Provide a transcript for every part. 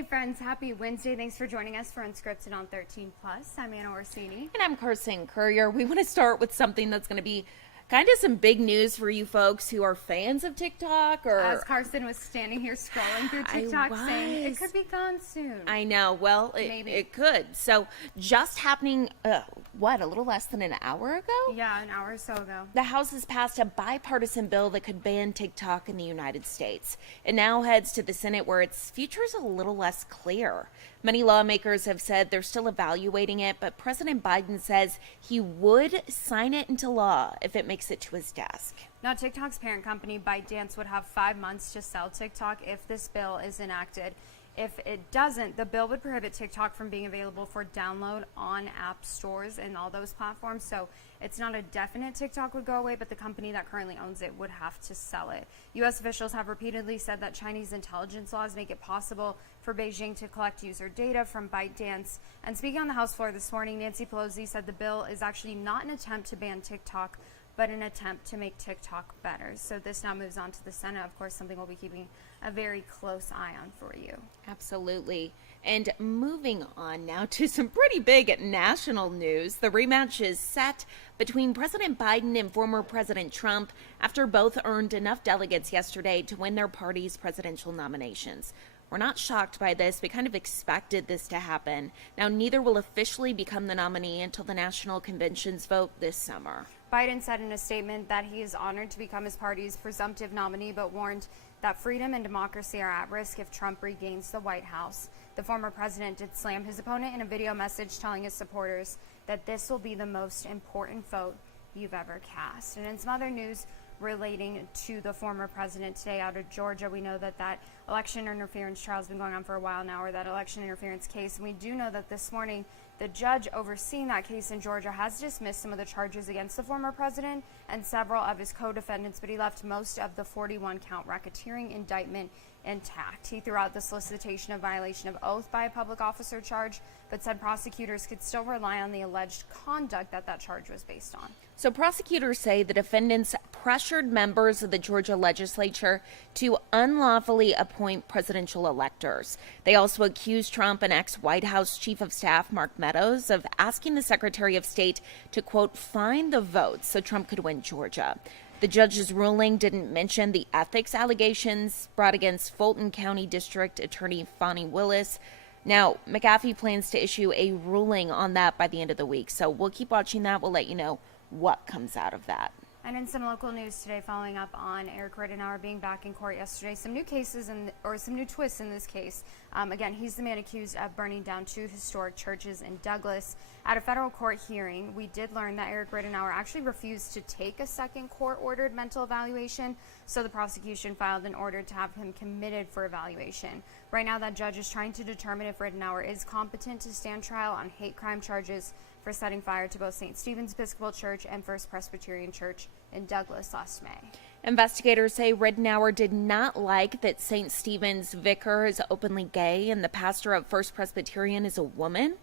Hey friends, happy Wednesday. Thanks for joining us for Unscripted on 13 Plus. I'm Anna Orsini. And I'm Carson Courier. We want to start with something that's going to be kind of some big news for you folks who are fans of TikTok. Or As Carson was standing here scrolling through TikTok saying it could be gone soon. I know. Well, it could. So just happening, a little less than an hour ago? Yeah, an hour or so ago. The House has passed a bipartisan bill that could ban TikTok in the United States. It now heads to the Senate where its future is a little less clear. Many lawmakers have said they're still evaluating it, but President Biden says he would sign it into law if it makes it to his desk. Now, TikTok's parent company, ByteDance, would have 5 months to sell TikTok if this bill is enacted. If it doesn't, the bill would prohibit TikTok from being available for download on app stores and all those platforms. So it's not a definite TikTok would go away, but the company that currently owns it would have to sell it. U.S. officials have repeatedly said that Chinese intelligence laws make it possible for Beijing to collect user data from ByteDance. And speaking on the House floor this morning, Nancy Pelosi said the bill is actually not an attempt to ban TikTok, but an attempt to make TikTok better. So this now moves on to the Senate. Of course, something we'll be keeping a very close eye on for you. Absolutely. And moving on now to some pretty big national news. The rematch is set between President Biden and former President Trump after both earned enough delegates yesterday to win their party's presidential nominations. We're not shocked by this. We kind of expected this to happen. Now, neither will officially become the nominee until the national convention's vote this summer. Biden said in a statement that he is honored to become his party's presumptive nominee, but warned that freedom and democracy are at risk if Trump regains the White House. The former president did slam his opponent in a video message telling his supporters that this will be the most important vote you've ever cast. And in some other news relating to the former president today out of Georgia, we know that election interference trial has been going on for a while now, or that election interference case. And we do know that this morning the judge overseeing that case in Georgia has dismissed some of the charges against the former president and several of his co-defendants, but he left most of the 41-count racketeering indictment intact. He threw out the solicitation of violation of oath by a public officer charge, but said prosecutors could still rely on the alleged conduct that charge was based on. So prosecutors say the defendants pressured members of the Georgia legislature to unlawfully appoint presidential electors. They also accused Trump and ex-White House Chief of Staff Mark Meadows of asking the Secretary of State to, quote, find the votes so Trump could win Georgia. The judge's ruling didn't mention the ethics allegations brought against Fulton County District Attorney Fani Willis. Now, McAfee plans to issue a ruling on that by the end of the week, so we'll keep watching that. We'll let you know what comes out of that. And in some local news today, following up on Eric Rittenauer being back in court yesterday, some new cases or some new twists in this case. Again, he's the man accused of burning down 2 historic churches in Douglas. At a federal court hearing, we did learn that Eric Rittenauer actually refused to take a second court-ordered mental evaluation, so the prosecution filed an order to have him committed for evaluation. Right now, that judge is trying to determine if Rittenauer is competent to stand trial on hate crime charges for setting fire to both St. Stephen's Episcopal Church and First Presbyterian Church in Douglas last May. Investigators say Rittenauer did not like that St. Stephen's vicar is openly gay and the pastor of First Presbyterian is a woman.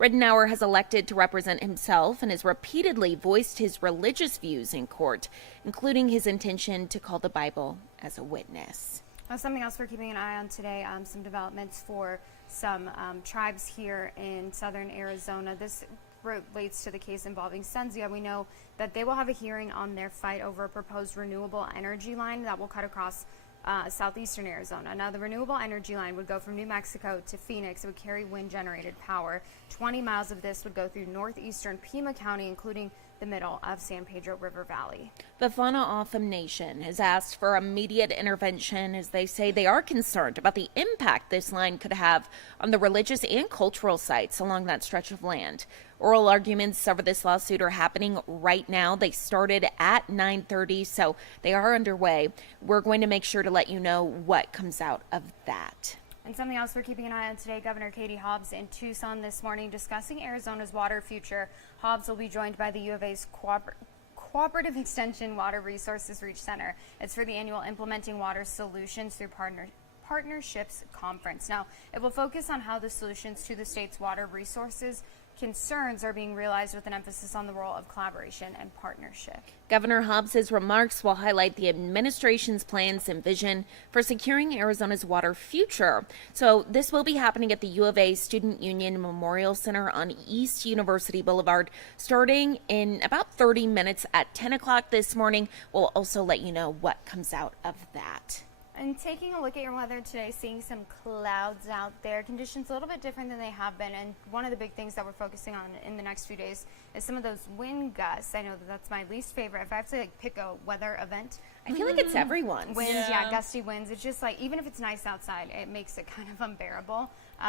Rittenauer has elected to represent himself and has repeatedly voiced his religious views in court, including his intention to call the Bible as a witness. Something else we're keeping an eye on today, some developments for some tribes here in southern Arizona. This relates to the case involving Senzia. We know that they will have a hearing on their fight over a proposed renewable energy line that will cut across southeastern Arizona. Now, the renewable energy line would go from New Mexico to Phoenix. It would carry wind-generated power. 20 miles of this would go through northeastern Pima County, including the middle of San Pedro River Valley. The Fauna O'odham Nation has asked for immediate intervention as they say they are concerned about the impact this line could have on the religious and cultural sites along that stretch of land. Oral arguments over this lawsuit are happening right now. They started at 9:30, so they are underway. We're going to make sure to let you know what comes out of that. And something else we're keeping an eye on today, Governor Katie Hobbs in Tucson this morning discussing Arizona's water future. Hobbs will be joined by the U of A's Cooperative Extension Water Resources Reach Center. It's for the annual Implementing Water Solutions Through Partnerships Conference. Now, it will focus on how the solutions to the state's water resources concerns are being realized with an emphasis on the role of collaboration and partnership. Governor Hobbs's remarks will highlight the administration's plans and vision for securing Arizona's water future. So this will be happening at the U of A Student Union Memorial Center on East University Boulevard starting in about 30 minutes at 10 o'clock this morning. We'll also let you know what comes out of that. And taking a look at your weather today, seeing some clouds out there, conditions a little bit different than they have been. And one of the big things that we're focusing on in the next few days is some of those wind gusts. I know that that's my least favorite. If I have to pick a weather event, I feel like it's everyone's. Winds, yeah, gusty winds. It's just like, even if it's nice outside, it makes it kind of unbearable.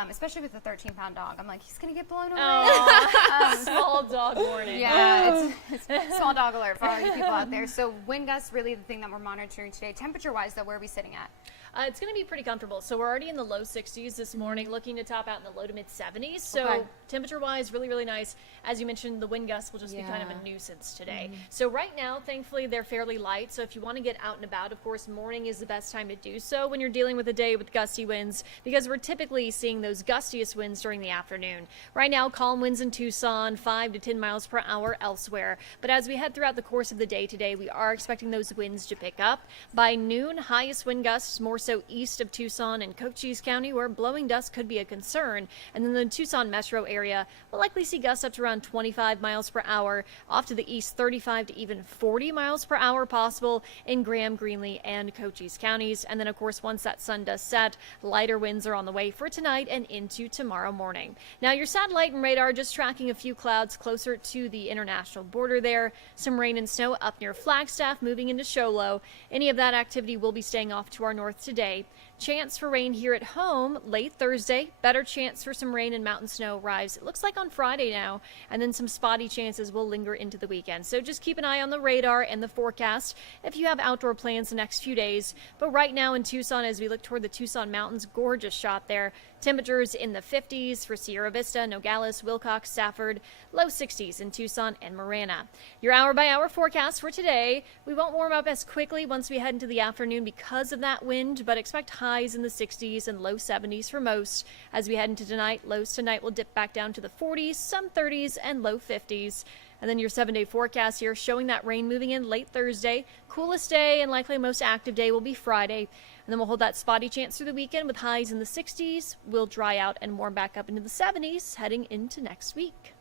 Especially with the 13-pound dog. I'm like, he's going to get blown away. Small dog warning. Yeah, it's small dog alert for all you people out there. So wind gusts, really the thing that we're monitoring today. Temperature-wise, though, where are we sitting at? It's going to be pretty comfortable. So we're already in the low 60s this morning, looking to top out in the low to mid 70s. So Okay. temperature-wise, really, really nice. As you mentioned, the wind gusts will just be kind of a nuisance today. So right now, thankfully, they're fairly light. So if you want to get out and about, of course, morning is the best time to do so when you're dealing with a day with gusty winds, because we're typically seeing those gustiest winds during the afternoon. Right now, calm winds in Tucson, 5 to 10 miles per hour elsewhere. But as we head throughout the course of the day today, we are expecting those winds to pick up. By noon, highest wind gusts more so east of Tucson and Cochise County, where blowing dust could be a concern. And then the Tucson metro area will likely see gusts up to around 25 miles per hour. Off to the east, 35 to even 40 miles per hour possible in Graham, Greenlee, and Cochise counties. And then, of course, once that sun does set, lighter winds are on the way for tonight and into tomorrow morning. Now, your satellite and radar just tracking a few clouds closer to the international border there. Some rain and snow up near Flagstaff, moving into Show Low. Any of that activity will be staying off to our north today. Chance for rain here at home late Thursday. Better chance for some rain and mountain snow arrives, it looks like, on Friday now. And then some spotty chances will linger into the weekend. So just keep an eye on the radar and the forecast if you have outdoor plans the next few days. But right now in Tucson, as we look toward the Tucson Mountains, gorgeous shot there. Temperatures in the 50s for Sierra Vista, Nogales, Wilcox, Safford, low 60s in Tucson and Marana. Your hour-by-hour forecast for today. We won't warm up as quickly once we head into the afternoon because of that wind, but expect highs in the 60s and low 70s for most. As we head into tonight, lows tonight will dip back down to the 40s, some 30s, and low 50s. And then your 7-day forecast here showing that rain moving in late Thursday. Coolest day and likely most active day will be Friday. And then we'll hold that spotty chance through the weekend with highs in the 60s. We'll dry out and warm back up into the 70s heading into next week.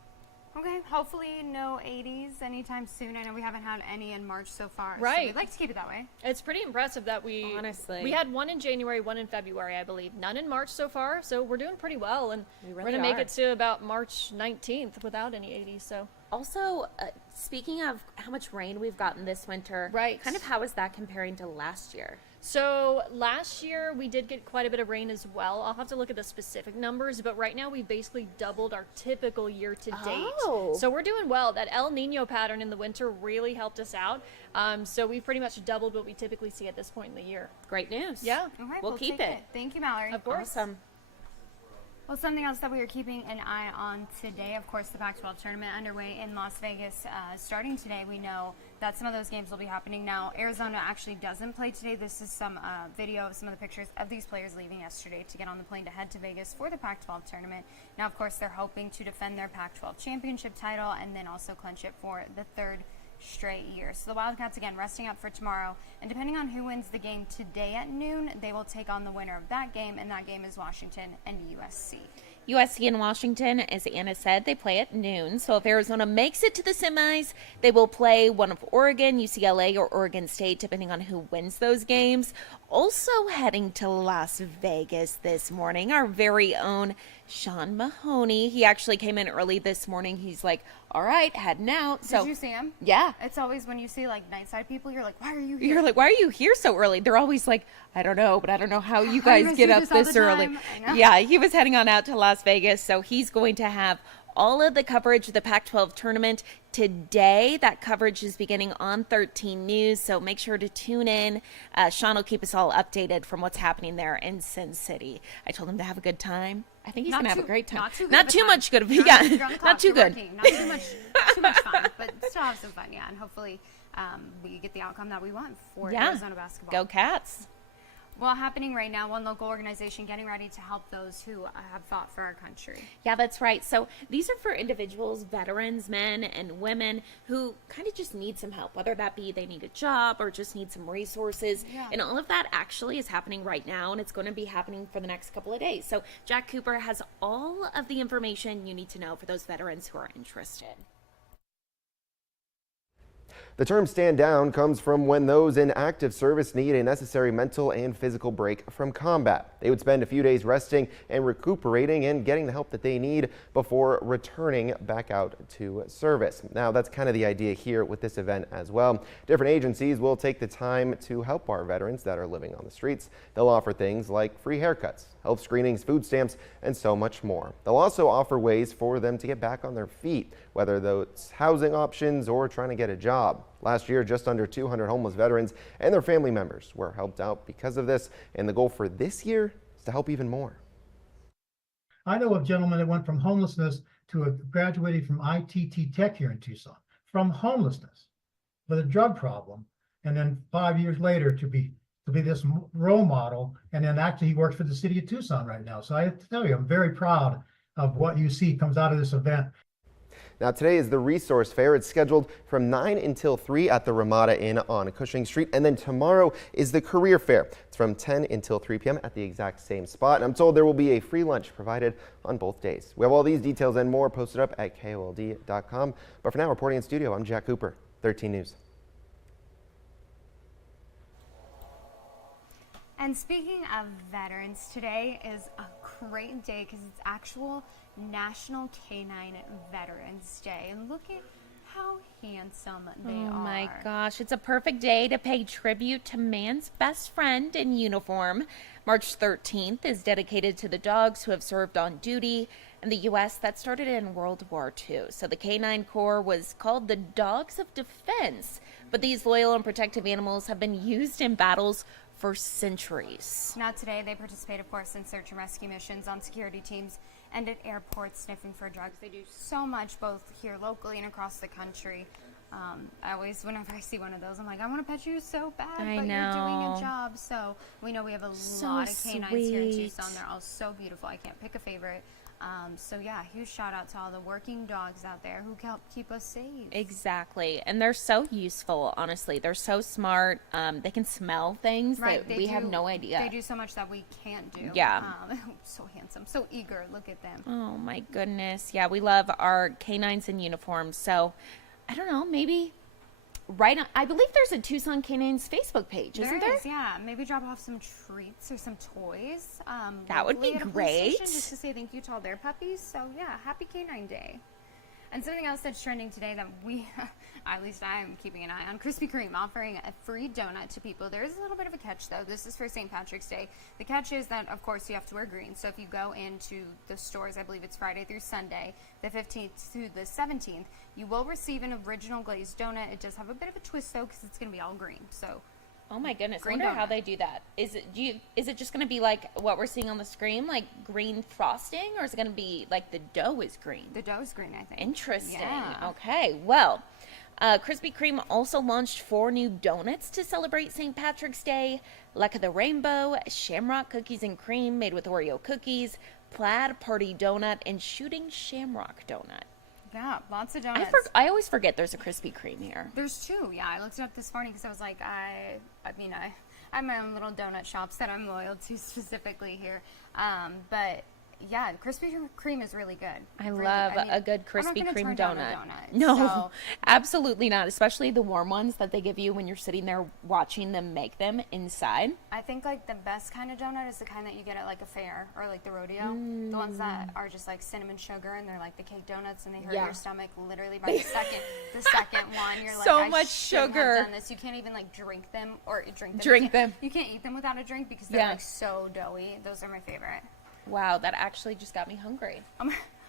Okay, hopefully no 80s anytime soon. I know we haven't had any in March so far. Right. So we'd like to keep it that way. It's pretty impressive that we had one in January, one in February, I believe. None in March so far, so we're doing pretty well. And we're going to make it to about March 19th without any 80s. So Also, speaking of how much rain we've gotten this winter, Right. kind of how is that comparing to last year? So last year we did get quite a bit of rain as well. I'll have to look at the specific numbers, but right now we basically doubled our typical year to date. Oh. So we're doing well. That El Nino pattern in the winter really helped us out. So we pretty much doubled what we typically see at this point in the year. Great news. Yeah. Okay, We'll keep take it. Thank you, Mallory. Of course. Awesome. Well, something else that we are keeping an eye on today, of course, the Pac-12 tournament underway in Las Vegas. Starting today, we know that some of those games will be happening now. Arizona actually doesn't play today. This is some video of some of the pictures of these players leaving yesterday to get on the plane to head to Vegas for the Pac-12 tournament. Now, of course, they're hoping to defend their Pac-12 championship title and then also clinch it for the third straight year. So the Wildcats, again, resting up for tomorrow. And depending on who wins the game today at noon, they will take on the winner of that game, and that game is Washington and USC. USC and Washington, as Anna said, they play at noon. So if Arizona makes it to the semis, they will play one of Oregon, UCLA, or Oregon State, depending on who wins those games. Also heading to Las Vegas this morning, our very own Sean Mahoney. He actually came in early this morning. He's like, all right, heading out. So, did you see him? Yeah. It's always when you see like nightside people, you're like, why are you here? You're like, why are you here so early? They're always like, I don't know, but I don't know how you guys get up this early. Yeah, he was heading on out to Las Vegas, so he's going to have all of the coverage of the Pac-12 tournament today. That coverage is beginning on 13 News, so make sure to tune in. Sean will keep us all updated from what's happening there in Sin City. I told him to have a good time. I think he's going to have a great time. Not too much good. Yeah, not too good. Not too much fun, but still have some fun, yeah. And hopefully we get the outcome that we want for Arizona basketball. Go Cats. Well, happening right now, one local organization getting ready to help those who have fought for our country. Yeah, that's right. So these are for individuals, veterans, men and women who kind of just need some help, whether that be they need a job or just need some resources. Yeah. And all of that actually is happening right now, and it's going to be happening for the next couple of days. So Jack Cooper has all of the information you need to know for those veterans who are interested. The term stand down comes from when those in active service need a necessary mental and physical break from combat. They would spend a few days resting and recuperating and getting the help that they need before returning back out to service. Now, that's kind of the idea here with this event as well. Different agencies will take the time to help our veterans that are living on the streets. They'll offer things like free haircuts, health screenings, food stamps, and so much more. They'll also offer ways for them to get back on their feet, whether those housing options or trying to get a job. Last year, just under 200 homeless veterans and their family members were helped out because of this, and the goal for this year is to help even more. I know of gentlemen that went from homelessness to graduating from ITT Tech here in Tucson, from homelessness with a drug problem, and then 5 years later to be this role model, and then actually he works for the city of Tucson right now. So I have to tell you, I'm very proud of what you see comes out of this event. Now, today is the resource fair. It's scheduled from 9 until 3 at the Ramada Inn on Cushing Street. And then tomorrow is the career fair. It's from 10 until 3 p.m. at the exact same spot. And I'm told there will be a free lunch provided on both days. We have all these details and more posted up at KOLD.com. But for now, reporting in studio, I'm Jack Cooper, 13 News. And speaking of veterans, today is a great day because it's actual National Canine Veterans Day. And look at how handsome they are. Oh my gosh, it's a perfect day to pay tribute to man's best friend in uniform. March 13th is dedicated to the dogs who have served on duty in the U.S. That started in World War II. So the Canine Corps was called the Dogs of Defense. But these loyal and protective animals have been used in battles for centuries. Now today they participate, of course, in search and rescue missions, on security teams, and at airports sniffing for drugs. They do so much both here locally and across the country. I always, whenever I see one of those, I'm like, I want to pet you so bad, but you're doing a job. So we know we have a lot of canines here in Tucson. They're all so beautiful. I can't pick a favorite. So yeah, huge shout out to all the working dogs out there who help keep us safe. Exactly. And they're so useful, honestly. They're so smart. They can smell things that we have no idea. They do so much that we can't do. Yeah. So handsome, so eager. Look at them. Oh my goodness. Yeah, we love our canines in uniforms. So I don't know, maybe right on, I believe there's a Tucson Canines Facebook page, isn't there? There is, yeah. Maybe drop off some treats or some toys. That would be at a police great. station just to say thank you to all their puppies. So yeah, happy Canine Day. And something else that's trending today that we, at least I am keeping an eye on, Krispy Kreme offering a free donut to people. There is a little bit of a catch though. This is for St. Patrick's Day. The catch is that, of course, you have to wear green. So if you go into the stores, I believe it's Friday through Sunday, the 15th through the 17th, you will receive an original glazed donut. It does have a bit of a twist though because it's going to be all green. So oh my goodness, I green wonder how donut. they do that. Is it just going to be like what we're seeing on the screen, like green frosting, or is it going to be like the dough is green? The dough is green, I think. Interesting. Yeah. Okay, well, Krispy Kreme also launched 4 new donuts to celebrate St. Patrick's Day. Luck of the Rainbow, Shamrock Cookies and Cream made with Oreo cookies, Plaid Party Donut, and Shooting Shamrock Donut. Yeah, lots of donuts. I always forget there's a Krispy Kreme here. There's 2. Yeah, I looked it up this morning because I was like, I have my own little donut shops that I'm loyal to specifically here. But yeah, Krispy Kreme is really good. I love a good Krispy I'm not Kreme turn down a donut. donut. No, So, absolutely not. Especially the warm ones that they give you when you're sitting there watching them make them inside. I think like the best kind of donut is the kind that you get at like a fair or like the rodeo. The ones that are just like cinnamon sugar and they're like the cake donuts and they hurt Yeah. your stomach literally by the second one. You're like, So I much shouldn't sugar. have done this. You can't even like drink them or drink them. Drink them. You can't eat them without a drink because they're Yeah. like so doughy. Those are my favorite. Wow, that actually just got me hungry.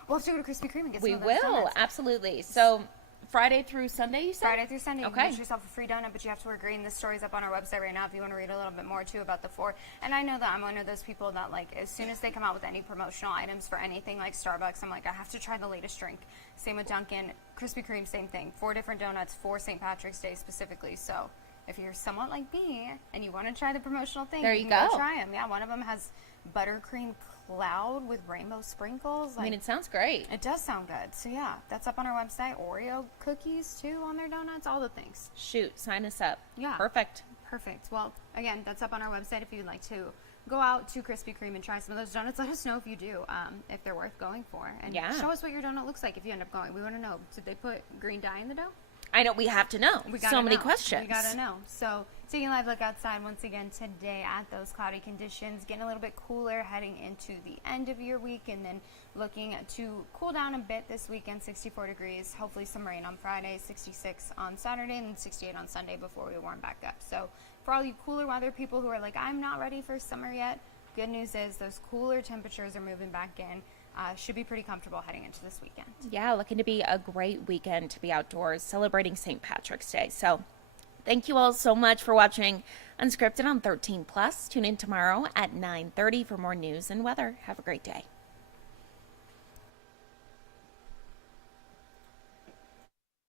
We'll have to go to Krispy Kreme and get We some of those will, donuts. absolutely. So Friday through Sunday, you said? Friday through Sunday, you Okay. can get yourself a free donut, but you have to wear green. This story's up on our website right now if you want to read a little bit more, too, about the 4. And I know that I'm one of those people that, like, as soon as they come out with any promotional items for anything like Starbucks, I'm like, I have to try the latest drink. Same with Dunkin'. Krispy Kreme, same thing. 4 different donuts for St. Patrick's Day specifically. So if you're somewhat like me and you want to try the promotional thing, There you you can go. try them. Yeah, one of them has buttercream cloud with rainbow sprinkles. I mean, it sounds great. It does sound good. So yeah, that's up on our website. Oreo cookies too on their donuts, all the things. Shoot, sign us up. Yeah. Perfect. Perfect. Well, again, that's up on our website if you'd like to go out to Krispy Kreme and try some of those donuts. Let us know if you do, if they're worth going for. And Yeah. show us what your donut looks like if you end up going. We want to know. Did they put green dye in the dough? I know we have to know. We gotta So many know. questions. We gotta know. So taking a live look outside once again today at those cloudy conditions, getting a little bit cooler heading into the end of your week, and then looking to cool down a bit this weekend. 64 degrees, hopefully some rain on Friday, 66 on Saturday, and then 68 on Sunday before we warm back up. So for all you cooler weather people who are like, I'm not ready for summer yet, good news is those cooler temperatures are moving back in. Should be pretty comfortable heading into this weekend. Yeah, looking to be a great weekend to be outdoors celebrating St. Patrick's Day. So thank you all so much for watching Unscripted on 13 Plus. Tune in tomorrow at 9:30 for more news and weather. Have a great day.